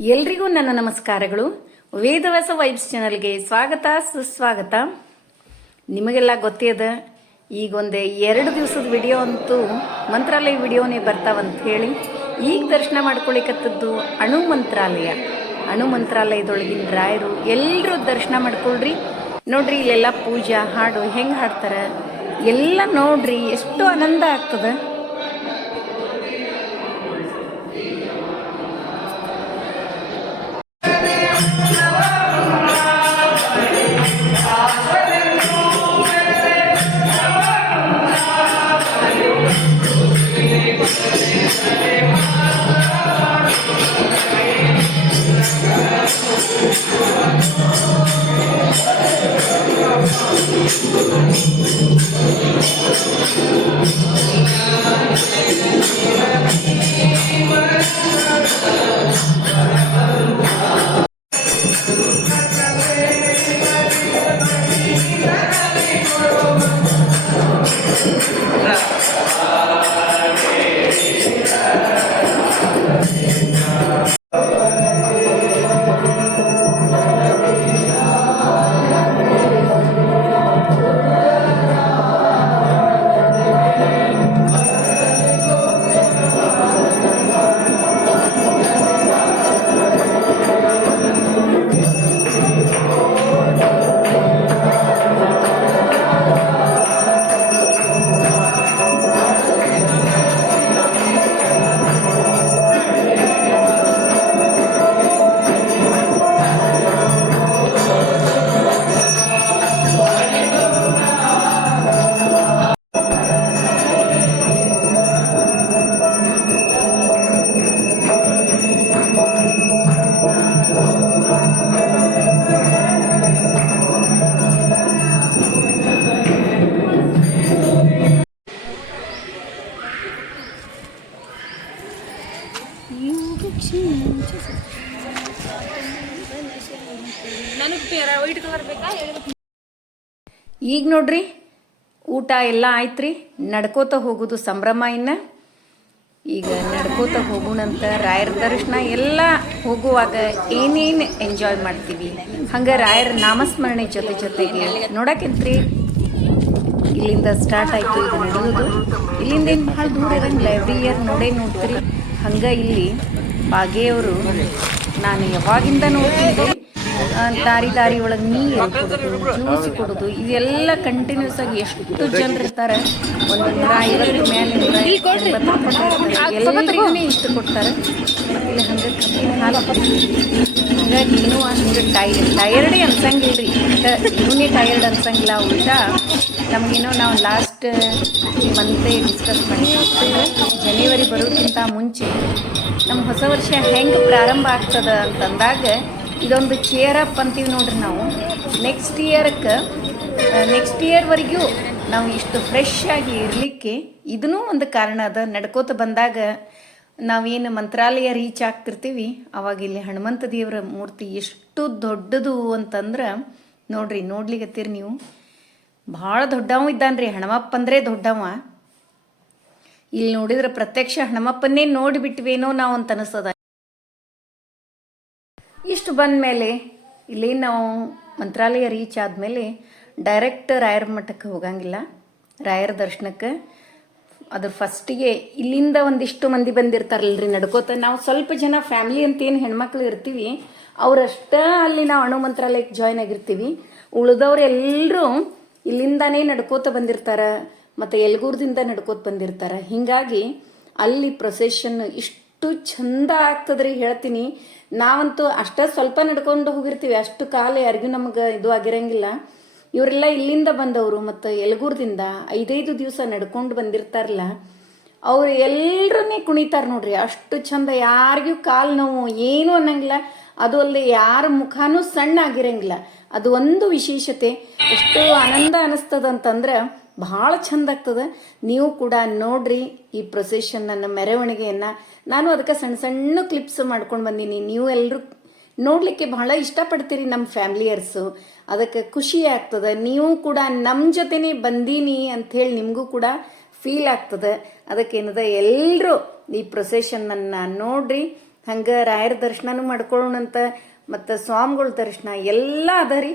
ಎಲ್ರಿಗೂ ನನ್ನ ನಮಸ್ಕಾರಗಳು. ವೇದವಾಸ ವೈಬ್ಸ್ ಚಾನಲ್ಗೆ ಸ್ವಾಗತ, ಸುಸ್ವಾಗತ. ನಿಮಗೆಲ್ಲ ಗೊತ್ತೇ ಅದ ಈಗ ಒಂದು ಎರಡು ದಿವಸದ ವಿಡಿಯೋ ಅಂತೂ ಮಂತ್ರಾಲಯ ವಿಡಿಯೋನೇ ಬರ್ತಾವಂತ ಹೇಳಿ ಈಗ ದರ್ಶನ ಮಾಡ್ಕೊಳಿಕತ್ತದ್ದು ಅಣು ಮಂತ್ರಾಲಯ. ಅಣು ಮಂತ್ರಾಲಯದೊಳಗಿನ ರಾಯರು ಎಲ್ಲರೂ ದರ್ಶನ ಮಾಡ್ಕೊಳ್ರಿ. ನೋಡ್ರಿ, ಇಲ್ಲೆಲ್ಲ ಪೂಜಾ ಹಾಡು ಹೆಂಗೆ ಹಾಡ್ತಾರೆ. ಎಲ್ಲ ನೋಡ್ರಿ, ಎಷ್ಟು ಆನಂದ ಆಗ್ತದೆ. ಎಲ್ಲ ಆಯ್ತ್ರಿ. ನಡ್ಕೋತ ಹೋಗುದು ಸಂಭ್ರಮ ಇನ್ನ. ಈಗ ನಡ್ಕೋತ ಹೋಗೋಣಂತ ರಾಯರ ದರ್ಶನ ಎಲ್ಲ ಹೋಗುವಾಗ ಏನೇನು ಎಂಜಾಯ್ ಮಾಡ್ತೀವಿ? ಹಂಗೆ ರಾಯರ ನಾಮಸ್ಮರಣೆ ಜೊತೆ ಜೊತೆಗೆ ನೋಡಕ್ಕಂತ್ರಿ ಇಲ್ಲಿಂದ ಸ್ಟಾರ್ಟ್ ಆಯ್ತು ಇದು ನಡೆಯೋದು. ಇಲ್ಲಿಂದ ಏನು ಭಾಳ ದೂರ ಇರಂಗಿಲ್ಲ ಎವ್ರಿ ಇಯರ್ ನೋಡೇ ನೋಡ್ತೀರಿ. ಹಂಗೆ ಇಲ್ಲಿ ಬಾಗೆಯವರು ನಾನು ಯಾವಾಗಿಂದ ನೋಡ್ತೀನಿ? ದಾರಿ ದಾರಿ ಒಳಗೆ ನೀರು ಕೊಡೋದು ಜ್ಯೂಸ್ ಕೊಡೋದು ಇದೆಲ್ಲ ಕಂಟಿನ್ಯೂಸ್ ಆಗಿ ಎಷ್ಟು ಜನರು ಇರ್ತಾರೆ ಒಂದು ನೂರ ಐವತ್ತು ಮೇಲೆ ಎಲ್ಲರಿಗೂ ಇಷ್ಟು ಕೊಡ್ತಾರೆ. ಇಲ್ಲಿ ಹಾಲು ಹಂಗಾಗಿ ಏನೂ ಹಂಗೆ ಟೈರ್ಡ್ ಟೈರ್ಡೇ ಅನ್ಸಂಗಿಲ್ಲ ರೀ ಇವನೇ ಟೈರ್ಡ್ ಅನ್ಸಂಗಿಲ್ಲ ಉಲ್ಟಾ ನಮಗೇನೋ ನಾವು ಲಾಸ್ಟ್ ಮಂತೇ ಡಿಸ್ಕಸ್ ಮಾಡಿದ್ವಿ. ಜನವರಿ ಬರೋಕ್ಕಿಂತ ಮುಂಚೆ ನಮ್ಮ ಹೊಸ ವರ್ಷ ಹೆಂಗೆ ಪ್ರಾರಂಭ ಆಗ್ತದೆ ಅಂತಂದಾಗ ಇದೊಂದು ಚೇರ್ ಅಪ್ ಅಂತೀವಿ ನೋಡ್ರಿ ನಾವು. ನೆಕ್ಸ್ಟ್ ಇಯರ್ಕ್ಕೆ ನೆಕ್ಸ್ಟ್ ಇಯರ್ವರೆಗೂ ನಾವು ಇಷ್ಟು ಫ್ರೆಶ್ ಆಗಿ ಇರಲಿಕ್ಕೆ ಇದೂ ಒಂದು ಕಾರಣ ಅದ. ನಡ್ಕೋತ ಬಂದಾಗ ನಾವೇನು ಮಂತ್ರಾಲಯ ರೀಚ್ ಆಗ್ತಿರ್ತೀವಿ, ಅವಾಗ ಇಲ್ಲಿ ಹನುಮಂತ ದೇವರ ಮೂರ್ತಿ ಎಷ್ಟು ದೊಡ್ಡದು ಅಂತಂದ್ರೆ ನೋಡ್ರಿ, ನೋಡ್ಲಿಕತ್ತೀರಿ ನೀವು. ಭಾಳ ದೊಡ್ಡವ ಇದ್ದಾನ್ರಿ ಹಣಮಪ್ಪ ಅಂದರೆ ದೊಡ್ಡವ. ಇಲ್ಲಿ ನೋಡಿದ್ರೆ ಪ್ರತ್ಯಕ್ಷ ಹಣಮಪ್ಪನ್ನೇ ನೋಡಿಬಿಟ್ವೇನೋ ನಾವು ಅಂತ ಅನಿಸ್ತದ ಇಷ್ಟು ಬಂದ ಮೇಲೆ ಇಲ್ಲಿ ನಾವು ಮಂತ್ರಾಲಯ ರೀಚ್ ಆದಮೇಲೆ ಡೈರೆಕ್ಟ್ ರಾಯರ ಮಠಕ್ಕೆ ಹೋಗಂಗಿಲ್ಲ. ರಾಯರ ದರ್ಶನಕ್ಕೆ. ಅದ್ರ ಫಸ್ಟಿಗೆ ಇಲ್ಲಿಂದ ಒಂದಿಷ್ಟು ಮಂದಿ ಬಂದಿರ್ತಾರಲ್ರಿ ನಡ್ಕೋತ. ನಾವು ಸ್ವಲ್ಪ ಜನ ಫ್ಯಾಮಿಲಿ ಅಂತ ಏನು ಹೆಣ್ಮಕ್ಳು ಇರ್ತೀವಿ. ಅವರಷ್ಟ ಅಲ್ಲಿ ನಾವು ಅಣು ಮಂತ್ರಾಲಯಕ್ಕೆ ಜಾಯ್ನ್ ಆಗಿರ್ತೀವಿ. ಉಳಿದವ್ರು ಎಲ್ಲರೂ ಇಲ್ಲಿಂದಾನೇ ನಡ್ಕೋತ ಬಂದಿರ್ತಾರ. ಮತ್ತು ಎಲ್ಗೂರ್ದಿಂದ ನಡ್ಕೋತ ಬಂದಿರ್ತಾರ. ಹಿಂಗಾಗಿ ಅಲ್ಲಿ ಪ್ರೊಸೆಷನ್ ಇಷ್ಟು ಚಂದ ಆಗ್ತದ್ರಿ ಹೇಳ್ತೀನಿ. ನಾವಂತೂ ಅಷ್ಟ ಸ್ವಲ್ಪ ನಡ್ಕೊಂಡು ಹೋಗಿರ್ತೀವಿ. ಅಷ್ಟು ಕಾಲ ಯಾರಿಗೂ ನಮಗೆ ಇದು ಆಗಿರಂಗಿಲ್ಲ. ಇವರೆಲ್ಲ ಇಲ್ಲಿಂದ ಬಂದವರು ಮತ್ತು ಯಲಗೂರ್ದಿಂದ ಐದೈದು ದಿವಸ ನಡ್ಕೊಂಡು ಬಂದಿರ್ತಾರಲ್ಲ, ಅವ್ರು ಎಲ್ಲರನ್ನೇ ಕುಣಿತಾರೆ ನೋಡ್ರಿ. ಅಷ್ಟು ಚಂದ ಯಾರಿಗೂ ಕಾಲು ನೋವು ಏನು ಅನ್ನಂಗಿಲ್ಲ. ಅದು ಅಲ್ಲದೆ ಯಾರ ಮುಖನೂ ಸಣ್ಣ ಆಗಿರಂಗಿಲ್ಲ. ಅದು ಒಂದು ವಿಶೇಷತೆ, ಎಷ್ಟು ಆನಂದ ಅನಿಸ್ತದ ಅಂತಂದ್ರೆ ಭಾಳ ಚಂದ ಆಗ್ತದ. ನೀವು ಕೂಡ ನೋಡ್ರಿ ಈ ಪ್ರೊಸೆಷನ್ ನನ್ನ ಮೆರವಣಿಗೆಯನ್ನ. ನಾನು ಅದಕ್ಕೆ ಸಣ್ಣ ಸಣ್ಣ ಕ್ಲಿಪ್ಸ್ ಮಾಡ್ಕೊಂಡು ಬಂದೀನಿ. ನೀವು ಎಲ್ಲರೂ ನೋಡಲಿಕ್ಕೆ ಬಹಳ ಇಷ್ಟಪಡ್ತೀರಿ ನಮ್ಮ ಫ್ಯಾಮಿಲಿಯರ್ಸು ಅದಕ್ಕೆ ಖುಷಿ ಆಗ್ತದೆ. ನೀವು ಕೂಡ ನಮ್ಮ ಜೊತೆನೆ ಬಂದೀನಿ ಅಂಥೇಳಿ ನಿಮಗೂ ಕೂಡ ಫೀಲ್ ಆಗ್ತದೆ. ಅದಕ್ಕೇನದ ಎಲ್ಲರೂ ಈ ಪ್ರೊಸೆಷನನ್ನು ನೋಡ್ರಿ. ಹಂಗೆ ರಾಯರ ದರ್ಶನನೂ ಮಾಡ್ಕೊಳ್ಳೋಣಂತ, ಮತ್ತು ಸ್ವಾಮಿಗಳ ದರ್ಶನ ಎಲ್ಲ ಅದ ರೀ.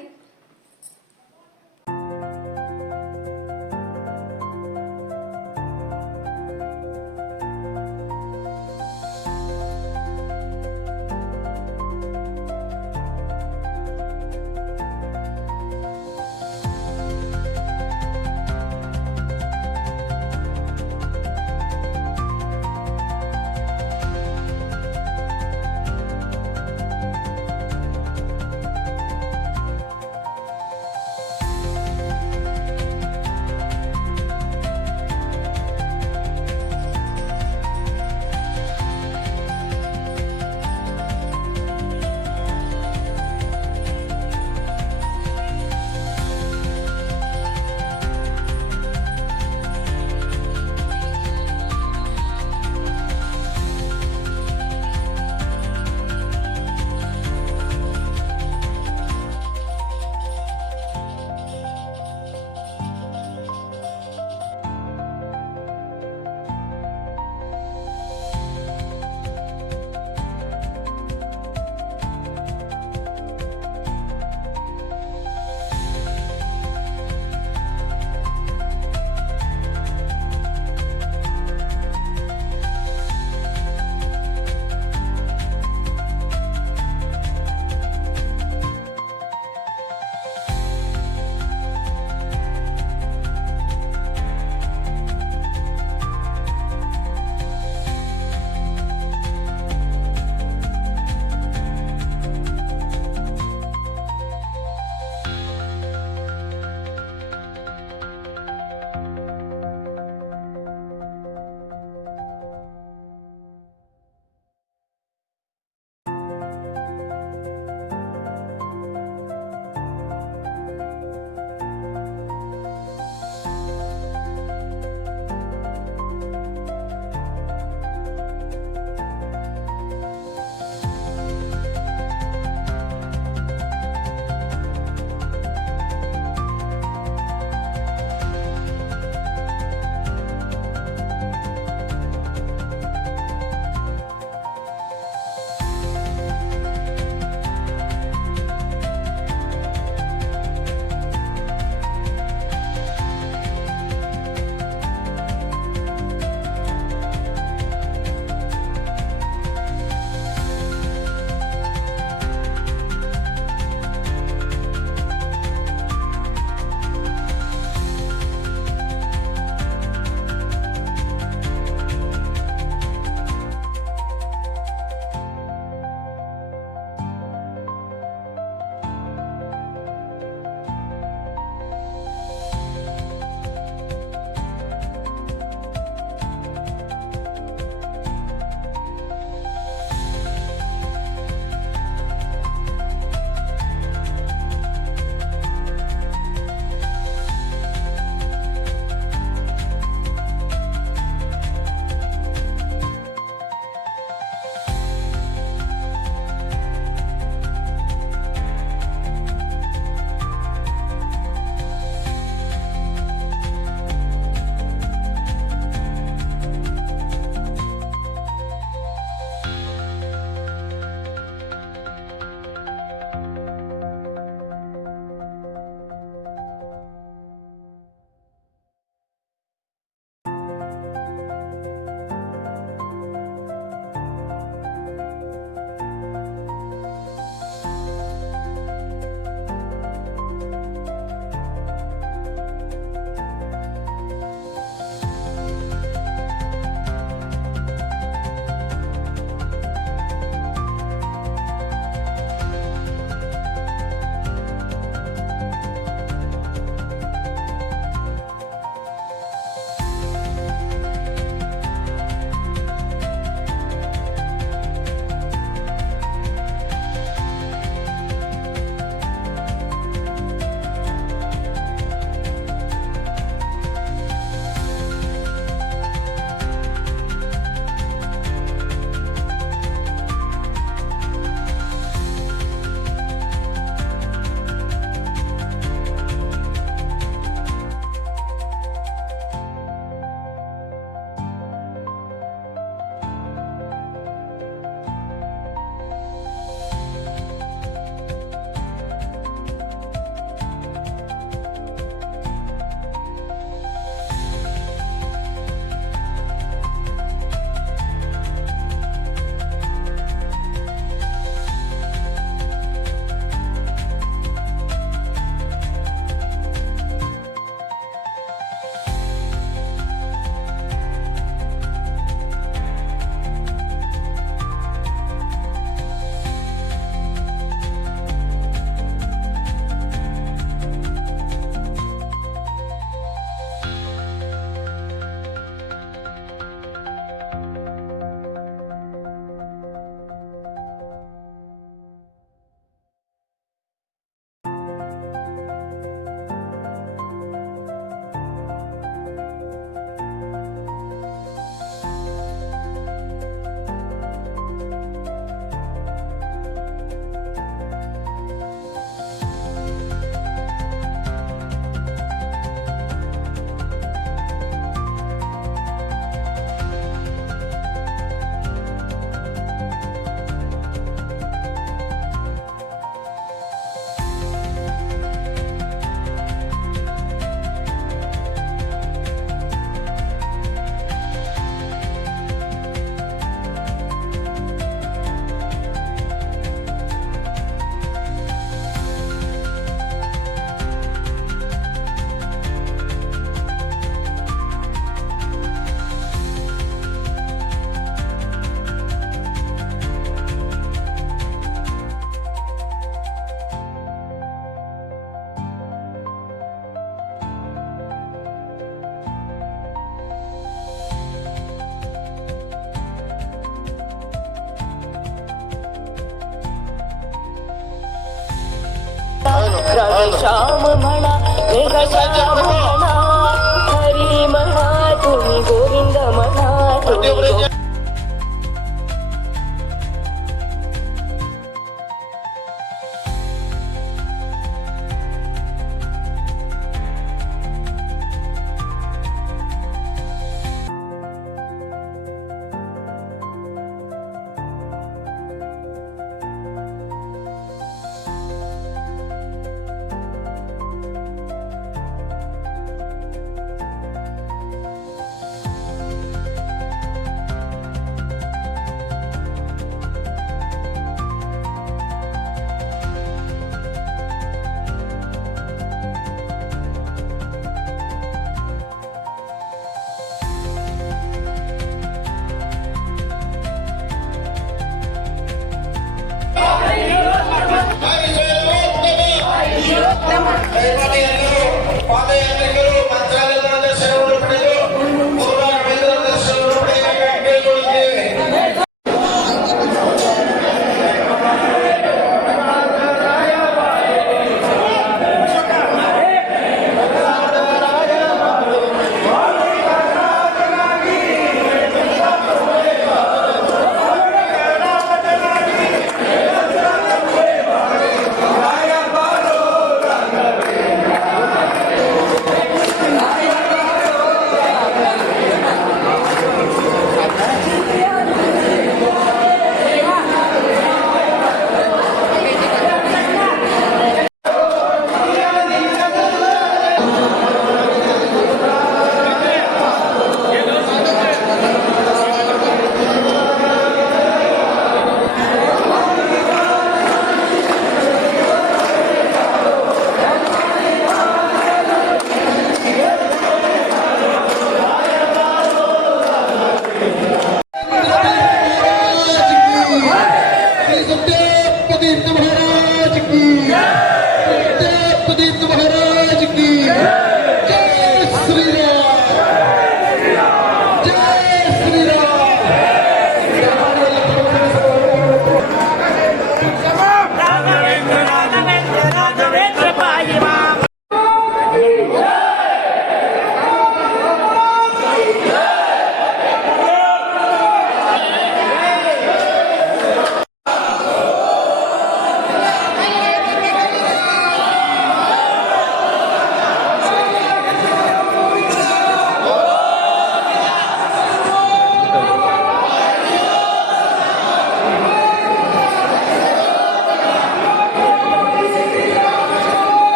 श्याम म्हणा मेघ श्याम हो. దైవాలయాలు పాదయాత్రికలు.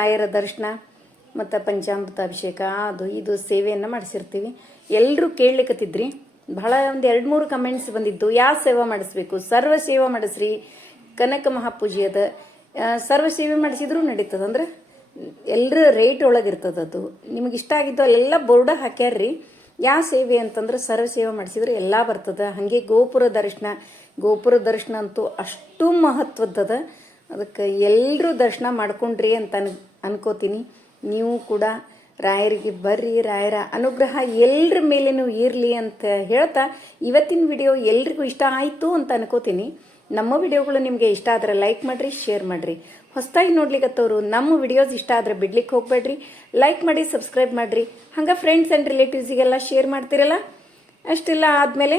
ರಾಯರ ದರ್ಶನ, ಮತ್ತು ಪಂಚಾಮೃತ ಅಭಿಷೇಕ, ಅದು ಇದು ಸೇವೆಯನ್ನು ಮಾಡಿಸಿರ್ತೀವಿ. ಎಲ್ಲರೂ ಕೇಳಲಿಕ್ಕತ್ತಿದ್ರಿ ಬಹಳ ಒಂದು ಎರಡು ಮೂರು ಕಮೆಂಟ್ಸ್ ಬಂದಿದ್ದು ಯಾವ ಸೇವೆ ಮಾಡಿಸ್ಬೇಕು? ಸರ್ವ ಸೇವೆ ಮಾಡಿಸ್ರಿ, ಕನಕ ಮಹಾಪೂಜೆ ಅದ ಸರ್ವ ಸೇವೆ ಮಾಡಿಸಿದ್ರು ನಡೀತದ ಅಂದ್ರೆ? ಎಲ್ಲರ ರೇಟ್ ಒಳಗಿರ್ತದ ಅದು. ನಿಮಗೆ ಇಷ್ಟ ಆಗಿದ್ದು ಅಲ್ಲೆಲ್ಲ ಬೋರ್ಡ ಹಾಕ್ಯಾರ್ರಿ. ಯಾವ ಸೇವೆ ಅಂತಂದ್ರೆ ಸರ್ವ ಸೇವೆ ಮಾಡಿಸಿದ್ರೆ ಎಲ್ಲ ಬರ್ತದ. ಹಾಗೆ ಗೋಪುರ ದರ್ಶನ ಗೋಪುರ ದರ್ಶನ ಅಂತೂ ಅಷ್ಟು ಮಹತ್ವದ್ದದ. ಅದಕ್ಕೆ ಎಲ್ಲರೂ ದರ್ಶನ ಮಾಡ್ಕೊಂಡ್ರಿ ಅಂತ ಅನ್ಕೋತೀನಿ. ನೀವು ಕೂಡ ರಾಯರಿಗೆ ಬರ್ರಿ, ರಾಯರ ಅನುಗ್ರಹ ಎಲ್ಲರ ಮೇಲೇನೂ ಇರಲಿ ಅಂತ ಹೇಳ್ತಾ ಇವತ್ತಿನ ವಿಡಿಯೋ ಎಲ್ರಿಗೂ ಇಷ್ಟ ಆಯಿತು ಅಂತ ಅನ್ಕೋತೀನಿ. ನಮ್ಮ ವಿಡಿಯೋಗಳು ನಿಮಗೆ ಇಷ್ಟ ಆದರೆ ಲೈಕ್ ಮಾಡಿರಿ, ಶೇರ್ ಮಾಡಿರಿ. ಹೊಸದಾಗಿ ನೋಡ್ಲಿಕ್ಕತ್ತವರು ನಮ್ಮ ವಿಡಿಯೋಸ್ ಇಷ್ಟ ಆದರೆ ಬಿಡ್ಲಿಕ್ಕೆ ಹೋಗ್ಬೇಡ್ರಿ. ಲೈಕ್ ಮಾಡಿ, ಸಬ್ಸ್ಕ್ರೈಬ್ ಮಾಡಿರಿ. ಹಂಗೆ ಫ್ರೆಂಡ್ಸ್ ಆ್ಯಂಡ್ ರಿಲೇಟಿವ್ಸಿಗೆಲ್ಲ ಶೇರ್ ಮಾಡ್ತಿರಲ್ಲ? ಅಷ್ಟೆಲ್ಲ ಆದಮೇಲೆ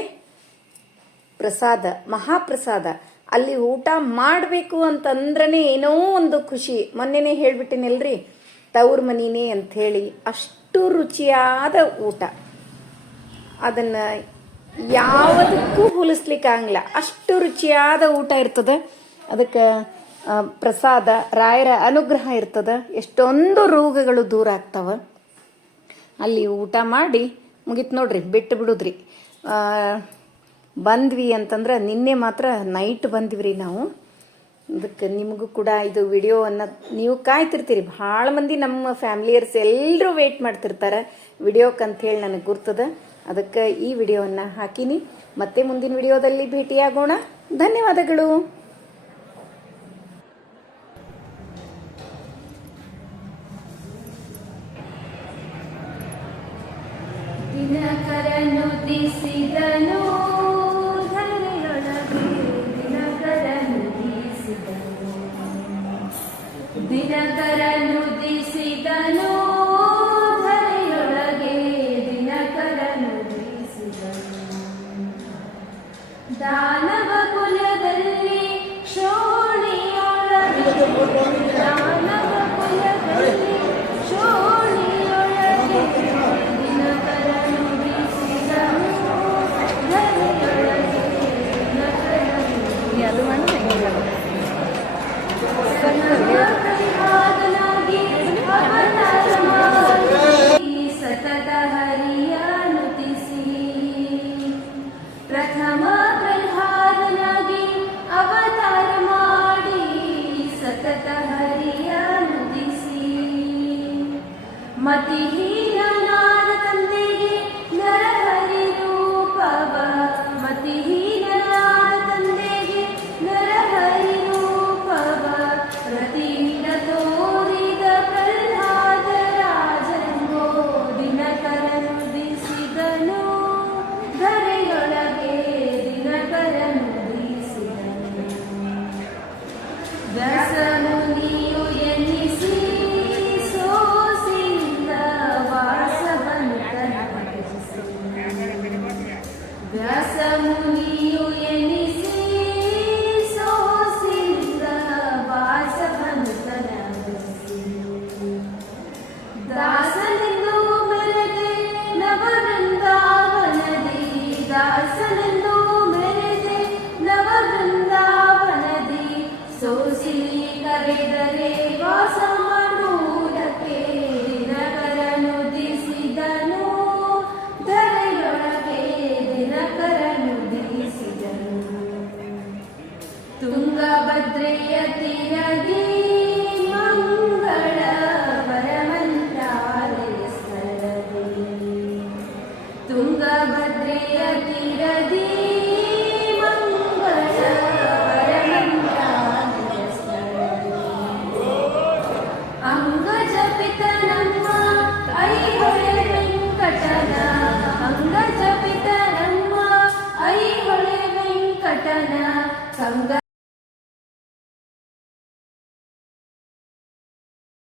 ಪ್ರಸಾದ, ಮಹಾಪ್ರಸಾದ. ಅಲ್ಲಿ ಊಟ ಮಾಡಬೇಕು ಅಂತಂದ್ರೆ ಏನೋ ಒಂದು ಖುಷಿ. ಮೊನ್ನೆನೇ ಹೇಳ್ಬಿಟ್ಟಿನಲ್ರಿ? ತವ್ರ ಮನಿನೇ ಅಂಥೇಳಿ ಅಷ್ಟು ರುಚಿಯಾದ ಊಟ. ಅದನ್ನು ಯಾವುದಕ್ಕೂ ಹೋಲಿಸ್ಲಿಕ್ಕೆ ಅಷ್ಟು ರುಚಿಯಾದ ಊಟ ಇರ್ತದೆ. ಅದಕ್ಕೆ ಪ್ರಸಾದ ರಾಯರ ಅನುಗ್ರಹ ಇರ್ತದೆ. ಎಷ್ಟೊಂದು ರೋಗಗಳು ದೂರ ಆಗ್ತಾವ. ಅಲ್ಲಿ ಊಟ ಮಾಡಿ ಮುಗೀತು ನೋಡ್ರಿ ಬಿಟ್ಟು ಬಿಡುದ್ರಿ ಆ, ಬಂದ್ವಿ ಅಂತಂದ್ರೆ ನಿನ್ನೆ ಮಾತ್ರ ನೈಟ್ ಬಂದ್ವಿ ರೀ ನಾವು. ಅದಕ್ಕೆ ನಿಮಗೂ ಕೂಡ ಇದು ವಿಡಿಯೋವನ್ನು ನೀವು ಕಾಯ್ತಿರ್ತೀರಿ. ಭಾಳ ಮಂದಿ ನಮ್ಮ ಫ್ಯಾಮಿಲಿಯರ್ಸ್ ಎಲ್ಲರೂ ವೇಟ್ ಮಾಡ್ತಿರ್ತಾರೆ. ಹೇಳಿ ನನಗೆ ಗುರ್ತದ. ಅದಕ್ಕೆ ಈ ವಿಡಿಯೋವನ್ನು ಹಾಕಿನಿ. ಮತ್ತೆ ಮುಂದಿನ ವಿಡಿಯೋದಲ್ಲಿ ಭೇಟಿಯಾಗೋಣ. ಧನ್ಯವಾದಗಳು. ದಿನಕರನುದಿಸಿದನು ಧರೆಯೊಳಗೆ